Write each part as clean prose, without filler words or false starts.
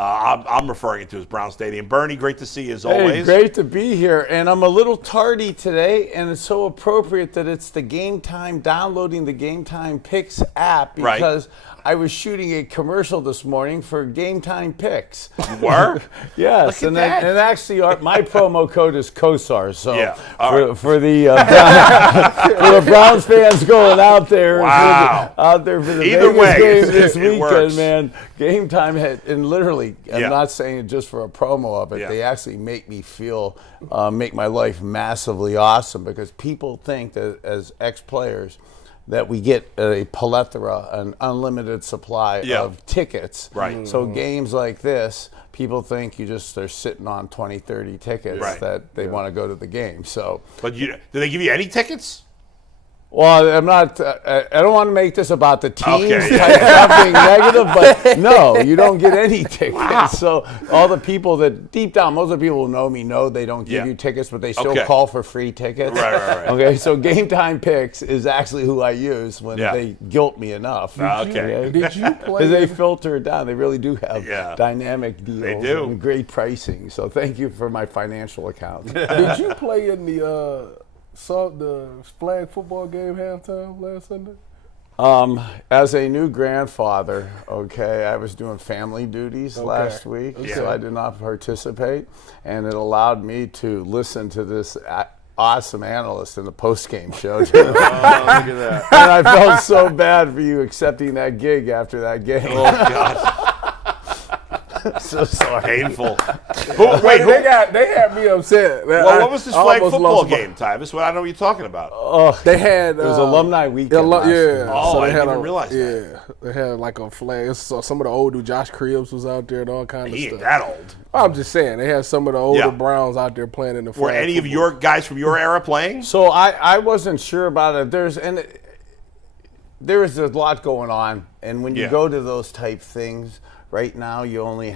I'm referring to as Brown Stadium. Bernie, great to see you as Hey, always. great to be here. And I'm a little tardy today, and it's so appropriate that it's the Game Time, downloading the Game Time Picks app, because I was shooting a commercial this morning for Game Time Picks. You were? Yes, Look at that. and actually my promo code is KOSAR. So Yeah, all for the for the Browns fans going out there, Wow. out there for the Either Vegas way, game it this works. weekend, man. Game Time and literally, I'm Yeah. not saying it just for a promo of it. Yeah. They actually make me feel, make my life massively awesome, because people think that as ex-players that we get a plethora, an unlimited supply of tickets. Right. So games like this, people think they're sitting on 20, 30 tickets that they want to go to the game. So, But do they give you any tickets? well, I'm not. I don't want to make this about the teams Okay, type stuff being negative, but no, you don't get any tickets. Wow. So all the people that deep down, most of the people who know me know they don't give you tickets, but they still call for free tickets. Right. Okay, so Game Time Picks is actually who I use when Yeah. they guilt me enough. Okay. Did you play? Because they filter it down. They really do have dynamic deals They do. and great pricing. So thank you for my financial account. Did you play in the flag football game halftime last Sunday? As a new grandfather, I was doing family duties last week, so I did not participate, and it allowed me to listen to this awesome analyst in the post-game show. Look at that. And I felt so bad for you accepting that gig after that game. Oh, God. So sorry. Painful. But wait, They had me upset. well, what was this flag almost football lost my- game, Tyvis? Well, I don't know what you're talking about. They had It was alumni weekend. last week. Oh, I they didn't had even realize that. Yeah, they had like a flag. So some of the older Josh Cribbs was out there and all kind of He stuff. ain't that old. I'm just saying they had some of the older Yeah. Browns out there playing in the flag. Were any of football. your guys from your era playing? So I wasn't sure about it. There is a lot going on, and when you go to those type things, right now you're only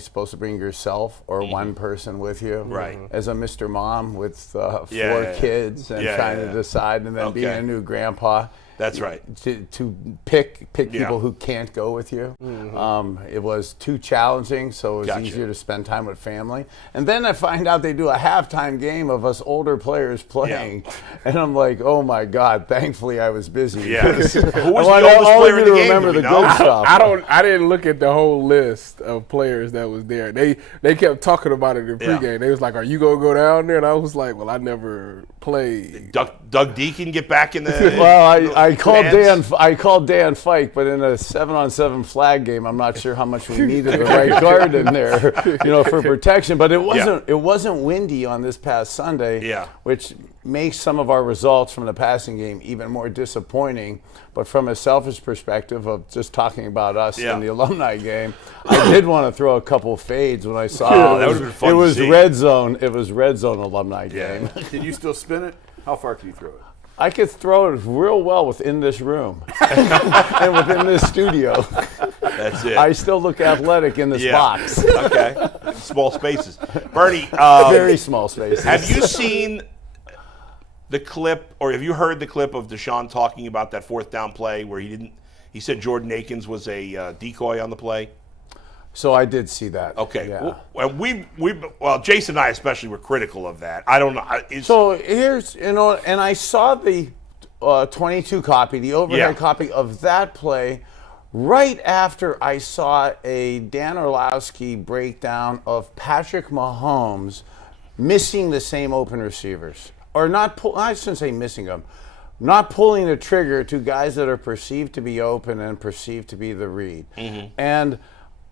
supposed to bring yourself or one person with you. Right. As a Mr. Mom with 4 yeah. kids and trying to decide, and then being a new grandpa. That's right. To pick people who can't go with you. It was too challenging, so it was easier to spend time with family. And then I find out they do a halftime game of us older players playing, and I'm like, oh my God! Thankfully, I was busy. Yeah. Who was I the want oldest all player of in you the to game? remember Do we the know? good stuff. I didn't look at the whole list of players that was there. They kept talking about it in pregame. They was like, "Are you gonna go down there?" And I was like, "Well, I never played." Doug Deacon get back in the. Well, I called bands? I called Dan Fike, but in a 7-on-7 flag game, I'm not sure how much we needed the right guard in there, for protection. But it wasn't windy on this past Sunday, which makes some of our results from the passing game even more disappointing. But from a selfish perspective of just talking about us in the alumni game, I did want to throw a couple fades when I saw that would've been fun it to was see. red zone. It was red zone alumni game. Can you still spin it? How far can you throw it? I could throw it real well within this room and within this studio. That's it. I still look athletic in this box. Okay. Small spaces. Bernie, Very small spaces. have you seen the clip, or have you heard the clip of Deshaun talking about that fourth down play where he said Jordan Akins was a decoy on the play? So I did see that. Okay. Yeah. Well, Jason and I especially were critical of that. I don't know. So here's, and I saw the 22 copy, the overhead copy of that play right after I saw a Dan Orlowski breakdown of Patrick Mahomes missing the same open receivers. Or I shouldn't say missing them. Not pulling the trigger to guys that are perceived to be open and perceived to be the read. And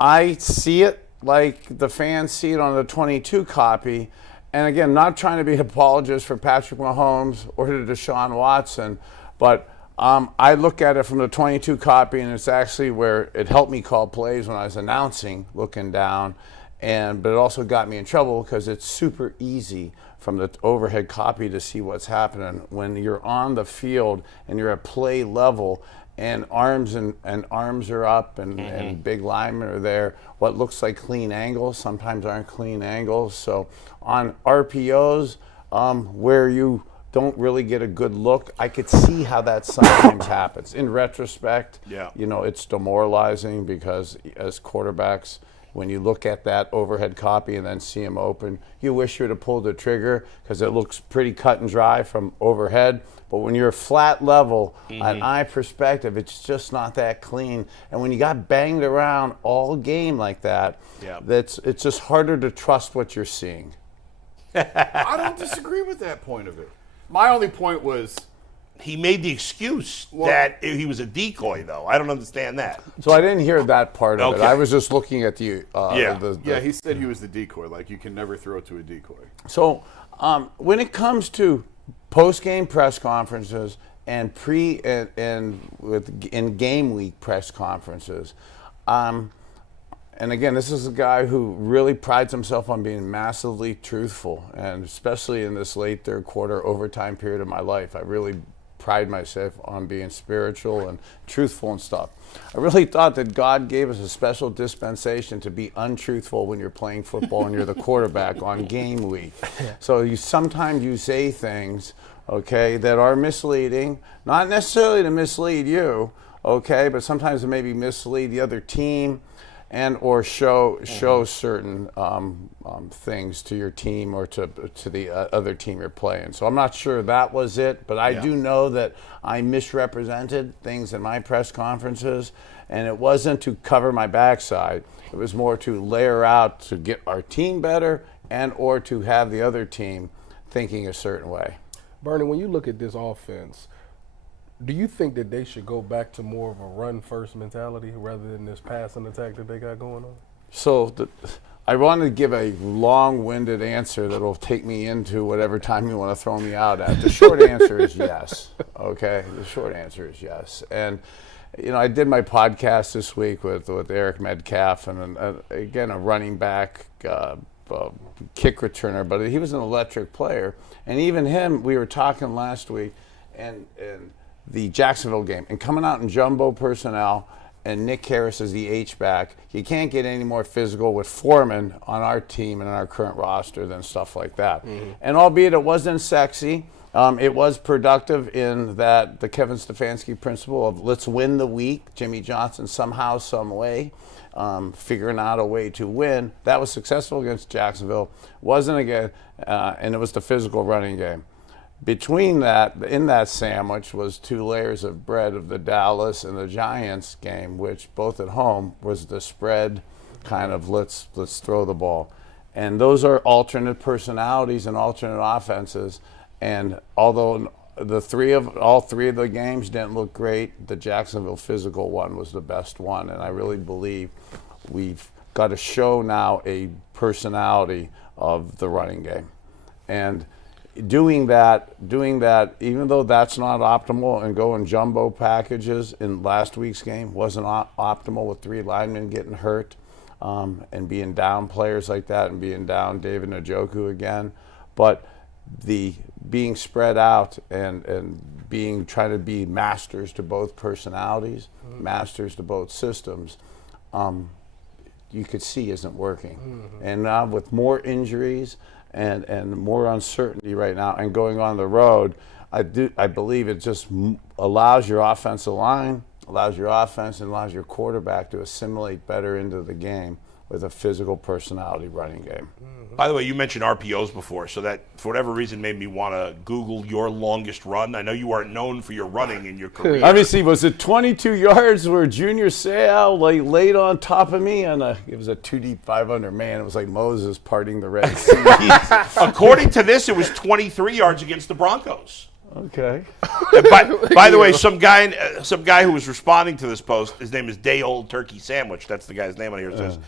I see it like the fans see it on the 22 copy. And again, not trying to be an apologist for Patrick Mahomes or to Deshaun Watson, but I look at it from the 22 copy, and it's actually where it helped me call plays when I was announcing, looking down. But it also got me in trouble because it's super easy from the overhead copy to see what's happening when you're on the field and you're at play level and arms are up and big linemen are there. What looks like clean angles sometimes aren't clean angles. So on RPOs, where you don't really get a good look. I could see how that sometimes happens. In retrospect, Yeah. it's demoralizing because as quarterbacks, when you look at that overhead copy and then see him open, you wish you would have pulled the trigger because it looks pretty cut and dry from overhead. But when you're flat level, an eye perspective, it's just not that clean. And when you got banged around all game like that, it's just harder to trust what you're seeing. I don't disagree with that point of it. My only point was, He made the excuse that he was a decoy, though. I don't understand that. So I didn't hear that part of it. Okay. I was just looking at the he said he was the decoy. Like, you can never throw to a decoy. So when it comes to post-game press conferences and in game week press conferences, and again, this is a guy who really prides himself on being massively truthful, and especially in this late third quarter overtime period of my life, I really pride myself on being spiritual and truthful and stuff. I really thought that God gave us a special dispensation to be untruthful when you're playing football and you're the quarterback on game week. So sometimes you say things, okay, that are misleading, not necessarily to mislead you, okay, but sometimes to maybe mislead the other team and or show certain things to your team or to the other team you're playing. So I'm not sure that was it, but I do know that I misrepresented things in my press conferences, and it wasn't to cover my backside. It was more to layer out to get our team better and or to have the other team thinking a certain way. Bernie, when you look at this offense, do you think that they should go back to more of a run-first mentality rather than this passing attack that they got going on? So I want to give a long-winded answer that will take me into whatever time you want to throw me out at. The short answer is yes. Okay, the short answer is yes. And I did my podcast this week with Eric Metcalf, and again a running back, kick returner, but he was an electric player. And even him, we were talking last week, and the Jacksonville game, and coming out in jumbo personnel, and Nick Harris is the H-back. You can't get any more physical with Foreman on our team and on our current roster than stuff like that. Mm-hmm. And albeit it wasn't sexy, it was productive in that the Kevin Stefanski principle of let's win the week. Jimmy Johnson somehow, some way, figuring out a way to win. That was successful against Jacksonville. Wasn't again, and it was the physical running game. Between that, in that sandwich, was 2 layers of bread of the Dallas and the Giants game, which both at home was the spread kind of let's throw the ball. And those are alternate personalities and alternate offenses. And although all three of the games didn't look great, the Jacksonville physical one was the best one. And I really believe we've got to show now a personality of the running game. And doing that, even though that's not optimal, and going jumbo packages in last week's game wasn't optimal with 3 linemen getting hurt, and being down players like that, and being down David Njoku again. But the being spread out and trying to be masters to both personalities, masters to both systems, you could see isn't working. Mm-hmm. And now with more injuries and more uncertainty right now, and going on the road, I believe it just allows your offensive line, allows your offense, and allows your quarterback to assimilate better into the game with a physical personality running game. Mm-hmm. By the way, you mentioned RPOs before, so that for whatever reason made me want to Google your longest run. I know you aren't known for your running in your career. Obviously, was it 22 yards where Junior Seau laid on top of me? And it was a 2-deep, 500 man. It was like Moses parting the Red Sea. According to this, it was 23 yards against the Broncos. Okay. By the way, some guy who was responding to this post, his name is Day Old Turkey Sandwich. That's the guy's name on here. It says,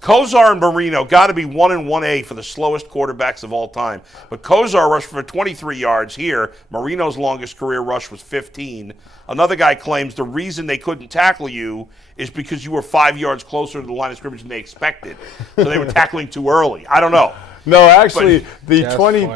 Kosar and Marino got to be 1 and 1A for the slowest quarterbacks of all time. But Kosar rushed for 23 yards here. Marino's longest career rush was 15. Another guy claims the reason they couldn't tackle you is because you were 5 yards closer to the line of scrimmage than they expected. So they were tackling too early. I don't know. No, actually, the That's 20.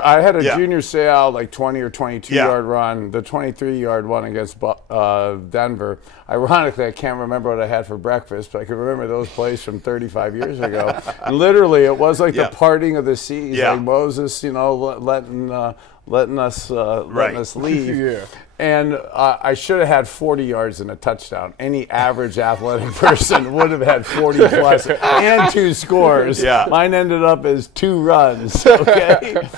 I had a Yeah. Junior Seau 20 or 22 yard run. The 23-yard one against Denver. Ironically, I can't remember what I had for breakfast, but I can remember those plays from 35 years ago. And literally, it was like the parting of the seas, like Moses, letting letting us leave. Yeah. And I should have had 40 yards and a touchdown. Any average athletic person would have had 40 plus and 2 scores. Yeah. Mine ended up as 2 runs. Okay.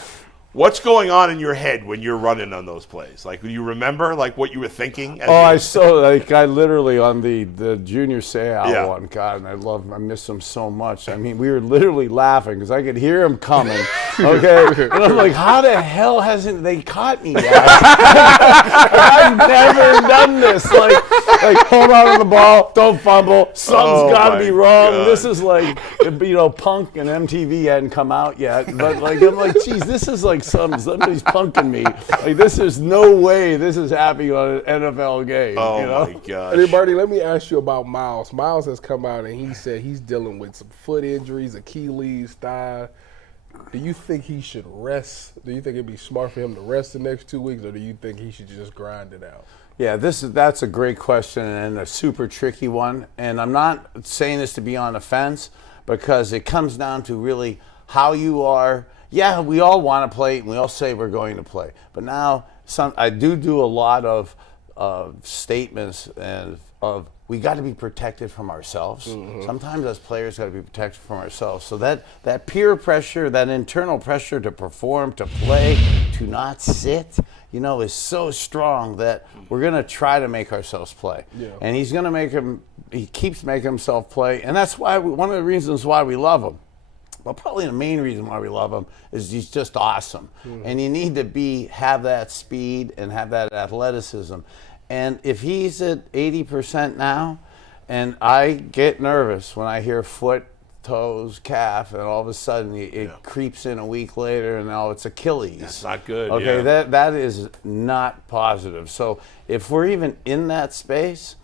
What's going on in your head when you're running on those plays? Like, do you remember like what you were thinking? I literally on the Junior Seau Yeah. one, God, and I miss him so much. I mean, we were literally laughing because I could hear him coming. Okay, and I'm like, how the hell hasn't they caught me yet? I've never done this. Like hold on to the ball, don't fumble. Something's got to my be wrong. God. This is like, Punk and MTV hadn't come out yet, but like I'm like, geez, this is like somebody's punking me. Like this is no way this is happening on an NFL game. Oh you know? my gosh. Hey, Bertie, let me ask you about Miles. Miles has come out and he said he's dealing with some foot injuries, Achilles, thigh. Do you think he should rest? Do you think it'd be smart for him to rest the next 2 weeks, or do you think he should just grind it out? Yeah, that's a great question and a super tricky one. And I'm not saying this to be on the fence because it comes down to really how you are. Yeah, we all want to play and we all say we're going to play. But now I do a lot of statements and of we got to be protected from ourselves. Mm-hmm. Sometimes as players got to be protected from ourselves. So that peer pressure, that internal pressure to perform, to play, to not sit, is so strong that we're going to try to make ourselves play. Yeah. And he's going to he keeps making himself play. And that's why one of the reasons why we love him. Well, probably the main reason why we love him is he's just awesome. Mm-hmm. And you need to have that speed and have that athleticism. And if he's at 80% now, and I get nervous when I hear foot, toes, calf, and all of a sudden it creeps in a week later and now it's Achilles. That's not good. Okay, yeah. that is not positive. So if we're even in that space,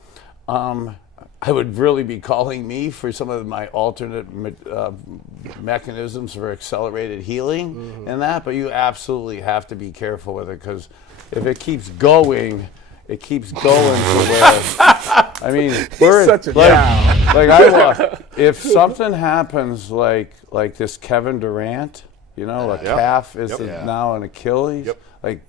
I would really be calling me for some of my alternate mechanisms for accelerated healing and that, but you absolutely have to be careful with it because if it keeps going, it keeps going to where, I mean, we're such a down. If something happens like this Kevin Durant, a calf is now an Achilles, like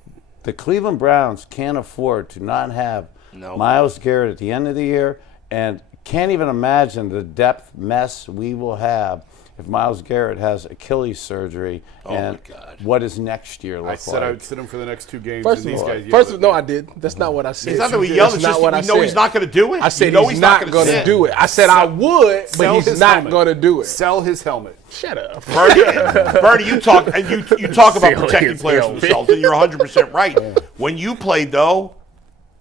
the Cleveland Browns can't afford to not have Myles Garrett at the end of the year. And can't even imagine the depth mess we will have if Myles Garrett has Achilles surgery. And my God. what does next year look like? I said I would sit him for the next 2 games. First of all, no, I did. That's not what I said. It's not that we yelled. It's just we know he's not going to do it. I said he's not going to do it. I said I would, but he's not going to do it. Sell his helmet. Shut up. Bertie, you talk about protecting players from themselves, and you're 100% right. When you played, though,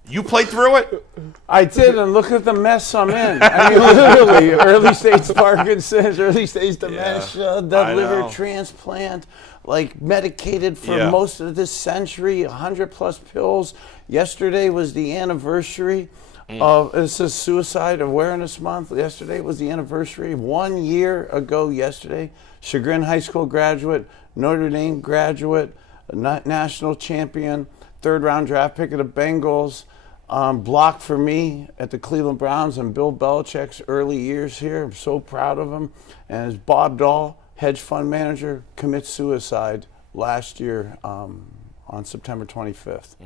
you played through it? I did, and look at the mess I'm in. I mean, literally, early stage Parkinson's, early stage dementia, the liver transplant, like medicated for most of this century, 100+ pills. Yesterday was the anniversary of, this is Suicide Awareness Month. Yesterday was the anniversary. 1 year ago yesterday, Chagrin High School graduate, Notre Dame graduate, national champion, 3rd-round draft pick of the Bengals. Blocked for me at the Cleveland Browns and Bill Belichick's early years here. I'm so proud of him. And as Bob Dahl, hedge fund manager, commits suicide last year on September 25th.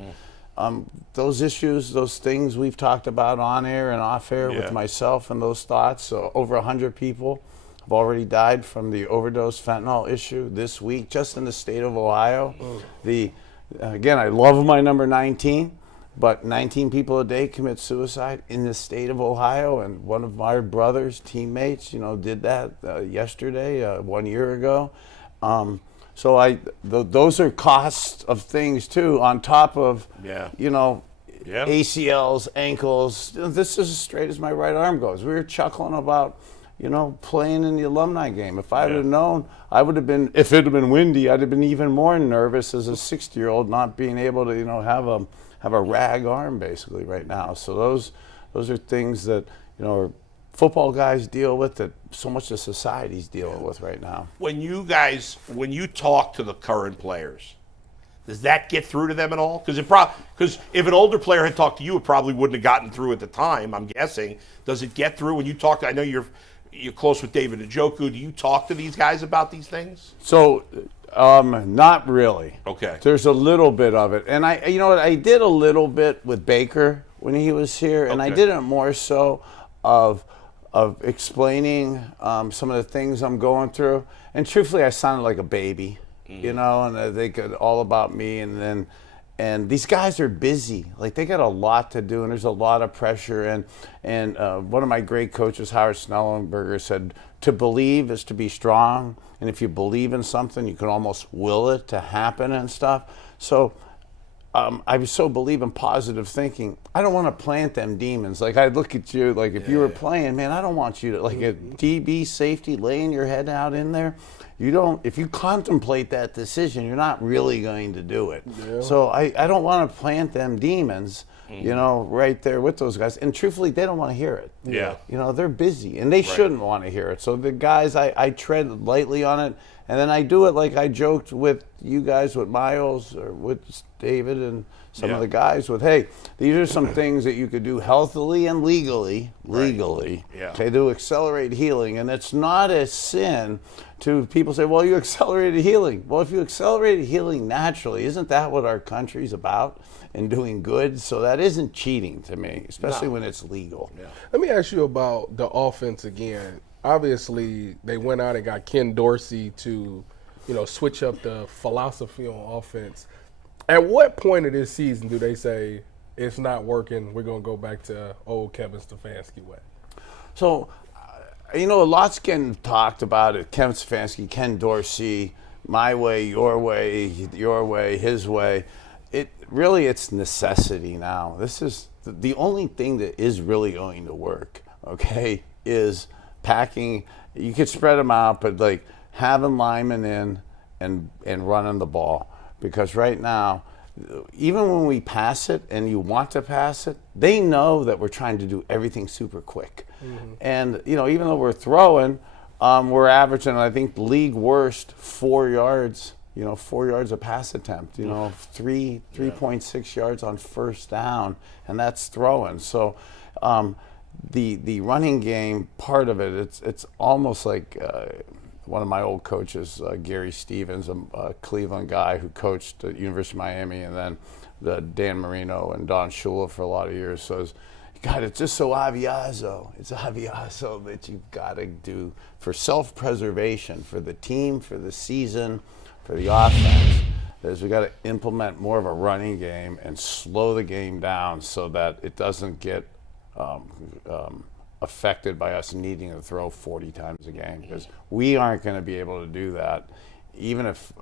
Those issues, those things we've talked about on air and off air with myself and those thoughts. So over 100 people have already died from the overdose fentanyl issue this week, just in the state of Ohio. Again, I love my number 19. But 19 people a day commit suicide in the state of Ohio, and one of my brother's teammates, did that yesterday, 1 year ago. So those are costs of things too, on top of ACLs, ankles. This is as straight as my right arm goes. We were chuckling about playing in the alumni game. If I would have known, I would have been. If it had been windy, I'd have been even more nervous as a 60-year-old, not being able to have a rag arm basically right now. So those are things that football guys deal with that so much of society's dealing with right now. When you talk to the current players, does that get through to them at all? Because if an older player had talked to you, it probably wouldn't have gotten through at the time, I'm guessing. Does it get through when you talk to, I know you're close with David Njoku. Do you talk to these guys about these things? So Not really. Okay. There's a little bit of it, and you know what? I did a little bit with Baker when he was here, and I Okay. did it more so of explaining some of the things I'm going through. And truthfully, I sounded like a baby, you know, and they could all about me, and these guys are busy. Like, they got a lot to do, and there's a lot of pressure. And one of my great coaches, Howard Snellenberger, said, to believe is to be strong. And if you believe in something, you can almost will it to happen and stuff. So I so believe in positive thinking. I don't want to plant them demons. Like, I look at you, like, if you were playing, man, I don't want you to, like, a DB safety laying your head out in there. You don't, if you contemplate that decision, you're not really going to do it. Yeah. So I don't want to plant them demons, you know, right there with those guys. And truthfully, they don't want to hear it. Yeah. You know, they're busy, and they shouldn't want to hear it. So the guys, I tread lightly on it, and then I do it like I joked with you guys, with Miles, or with David and some of the guys with, hey, these are some things that you could do healthily and legally, Yeah. okay, to accelerate healing. And it's not a sin to people say, well, you accelerated healing. Well, if you accelerated healing naturally, isn't that what our country's about, and doing good? So that isn't cheating to me, especially when it's legal. Yeah. Let me ask you about the offense again. Obviously, they went out and got Ken Dorsey to, you know, switch up the philosophy on offense. At what point of this season do they say it's not working, we're going to go back to old Kevin Stefanski way? So, you know, a lot's getting talked about it. Kevin Stefanski, Ken Dorsey, my way, your way, his way. It's necessity now. This is the only thing that is really going to work, okay, is packing. You could spread them out, but, like, having linemen in and running the ball. Because right now, even when we pass it and you want to pass it, they know that we're trying to do everything super quick. And, you know, even though we're throwing, we're averaging, I think, league worst 4 yards, you know, 4 yards a pass attempt, you know, 3.6 yards on first down, and that's throwing. So the running game part of it, it's almost like one of my old coaches, Gary Stevens, a Cleveland guy who coached at University of Miami, and then Dan Marino and Don Shula for a lot of years, says, God, it's just so avviazo. It's avviazo that you've got to do for self-preservation, for the team, for the season, for the offense. Is we got to implement more of a running game and slow the game down so that it doesn't get affected by us needing to throw 40 times a game, because we aren't going to be able to do that even if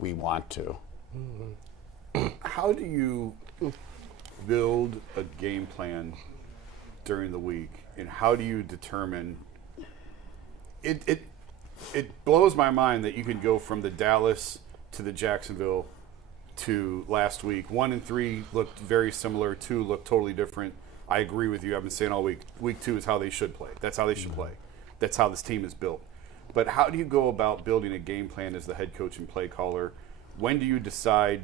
we want to. How do you build a game plan during the week, and how do you determine it blows my mind that you can go from the Dallas to the Jacksonville to last week. 1 and 3 looked very similar, 2 looked totally different. I agree with you. I've been saying all week, week 2 is how they should play. That's how they should play. That's how this team is built. But how do you go about building a game plan as the head coach and play caller? When do you decide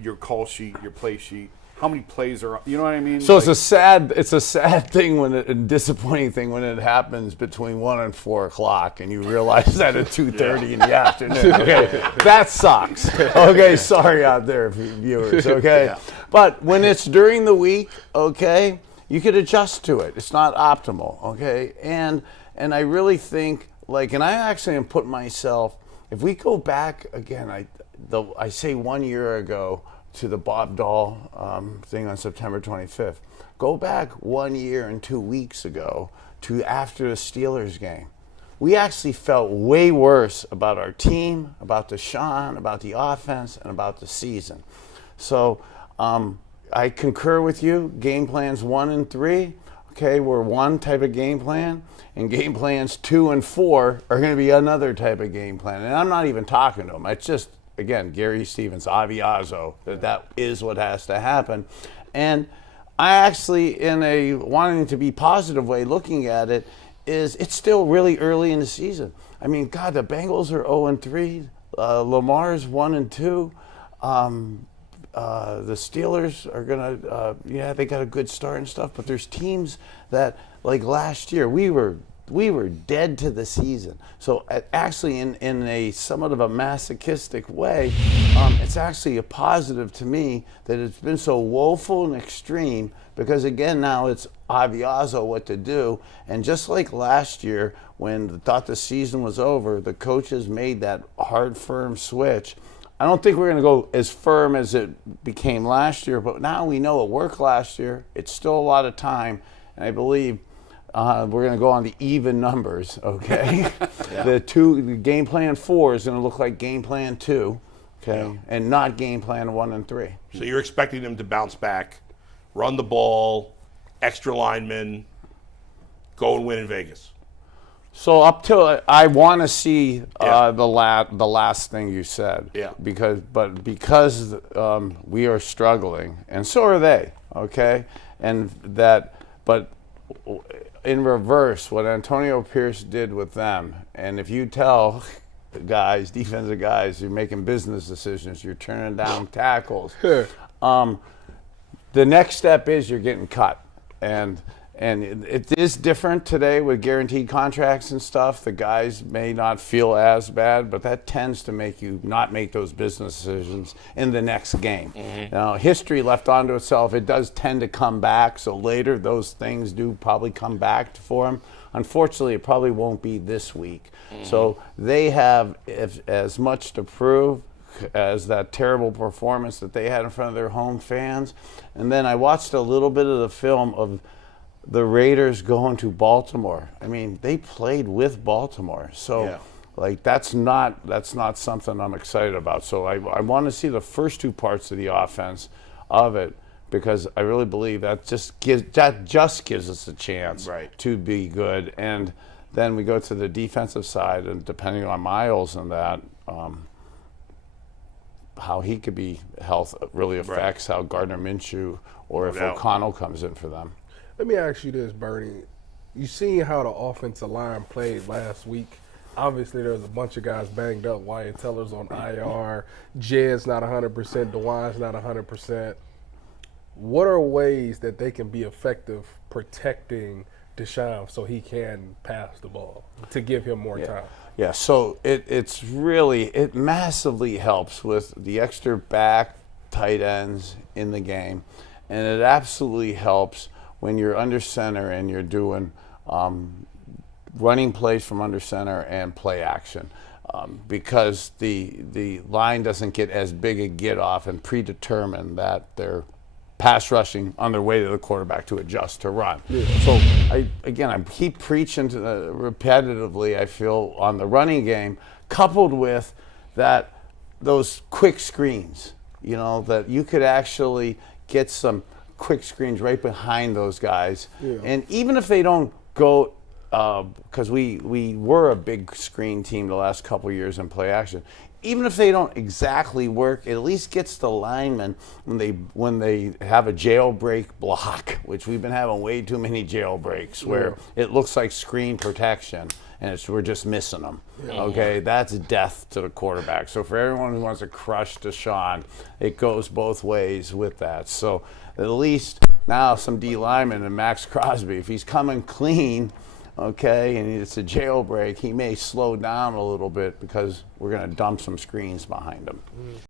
your call sheet, your play sheet? How many plays are, you know what I mean? So it's a sad thing a disappointing thing when it happens between 1 and 4 o'clock, and you realize that at 2:30 in the afternoon. Okay, that sucks. Okay, sorry out there, viewers. Okay, but when it's during the week, okay, you could adjust to it. It's not optimal. Okay, and I really think, like, and I actually am putting myself. If we go back again, I say 1 year ago, to the Bob Dahl thing on September 25th. Go back 1 year and 2 weeks ago to after the Steelers game. We actually felt way worse about our team, about Deshaun, about the offense, and about the season. So I concur with you. Game plans 1 and 3, okay, were one type of game plan, and game plans 2 and 4 are going to be another type of game plan. And I'm not even talking to them. It's just, again, Gary Stevens, avviazo, that is what has to happen. And I actually, in a wanting to be positive way, looking at it, is it's still really early in the season. I mean, God, the Bengals are 0-3. Lamar's 1-2. The Steelers are going to, they got a good start and stuff, but there's teams that, like last year, we were we were dead to the season. So actually, in a somewhat of a masochistic way, it's actually a positive to me that it's been so woeful and extreme, because again, now it's Aviazzo what to do. And just like last year, when they thought the season was over, the coaches made that hard, firm switch. I don't think we're going to go as firm as it became last year, but now we know it worked last year. It's still a lot of time, and I believe we're going to go on the even numbers, okay? The game plan 4 is going to look like game plan 2, okay, and not game plan 1 and 3. So you're expecting them to bounce back, run the ball, extra linemen, go and win in Vegas. So up till I want to see the last thing you said, because we are struggling, and so are they, okay, but in reverse, what Antonio Pierce did with them, and if you tell the guys, defensive guys, you're making business decisions, you're turning down tackles, the next step is you're getting cut, and it is different today with guaranteed contracts and stuff. The guys may not feel as bad, but that tends to make you not make those business decisions in the next game. Now, history left onto itself, it does tend to come back, so later those things do probably come back for them. Unfortunately, it probably won't be this week. So they have as much to prove as that terrible performance that they had in front of their home fans. And then I watched a little bit of the film of the Raiders going to Baltimore. I mean, they played with Baltimore. So like that's not something I'm excited about. So I want to see the first 2 parts of the offense of it, because I really believe that just gives us a chance to be good. And then we go to the defensive side, and depending on Miles and that, how he could be health really affects how Gardner Minshew or if O'Connell comes in for them. Let me ask you this, Bernie. You seen how the offensive line played last week? Obviously, there was a bunch of guys banged up. Wyatt Teller's on IR. Jed's not 100%. DeWine's not 100%. What are ways that they can be effective protecting Deshaun so he can pass the ball to give him more time? Yeah, so it massively helps with the extra back tight ends in the game. And it absolutely helps when you're under center and you're doing running plays from under center and play action, because the line doesn't get as big a get off and predetermine that they're pass rushing on their way to the quarterback to adjust to run. So I keep preaching to repetitively, I feel, on the running game, coupled with those quick screens, that you could actually get some quick screens right behind those guys. And even if they don't go, because we were a big screen team the last couple years in play action, even if they don't exactly work, it at least gets the linemen when they have a jailbreak block, which we've been having way too many jailbreaks where it looks like screen protection and we're just missing them. Okay, that's death to the quarterback. So for everyone who wants to crush Deshaun, it goes both ways with that. So at least now some D linemen and Max Crosby, if he's coming clean, okay, and it's a jailbreak, he may slow down a little bit because we're going to dump some screens behind him.